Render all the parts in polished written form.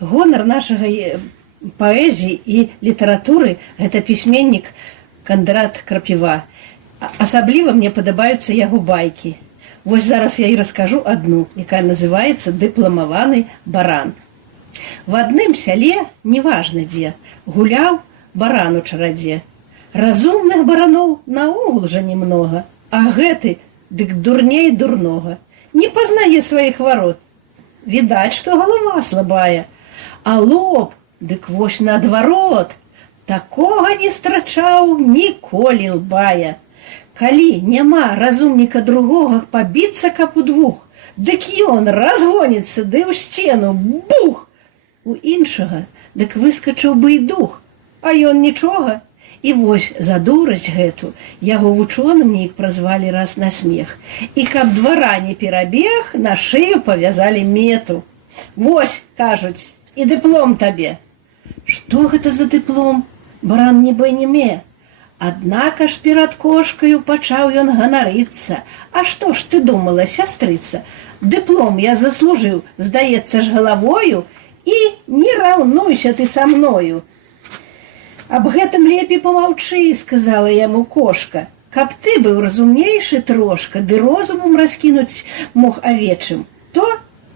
Гонар нашага паэзіі і літаратуры – гэта пісьменнік Кандрат Крапіва. Асабліва мне падабаюцца яго байкі. Вось зараз я і раскажу адну, якая называецца «Дыпламаваны баран». В адным сяле, неважна дзе, гуляў баран у чарадзе. Разумных бараноў наогул жа немнога, а гэты дык дурней дурнога. Не пазнае сваіх варот. Відаць, што галава слабая, а лоб дык вось наадварот. Такога не страчаў ніколі лбая. Калі няма разумніка другога пабіцца каб удвух, дык ён разгоніцца ды ў сцену, бух! У іншага дык выскачыў бы і дух, а ён нічога. І вось за дурасць гэту яго вучоным неяк празвалі раз на смех. І каб двара не перабег, на шыю павязалі мету. Вось, кажуць, і дыплом табе. Што гэта за дыплом? Баран нібы не ме. Аднака ж перад кошкаю пачаў ён ганарыцца. А што ж ты думала, сястрыца? Дыплом я заслужыў, здаецца ж, галавою, і не раўнуйся ты са мною. Аб гэтым лепей помаўчы, сказала яму кошка, каб ты быў разумнейшы трошка, ды розумам раскінуць мог авечым, то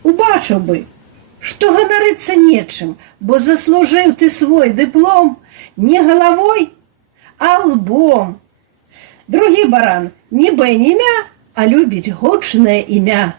убачыў бы, што ганарыцца нечым, бо заслужыў ты свой дыплом не галавой, а лбом. Другі баран нібы не імя, а любіць гучнае імя.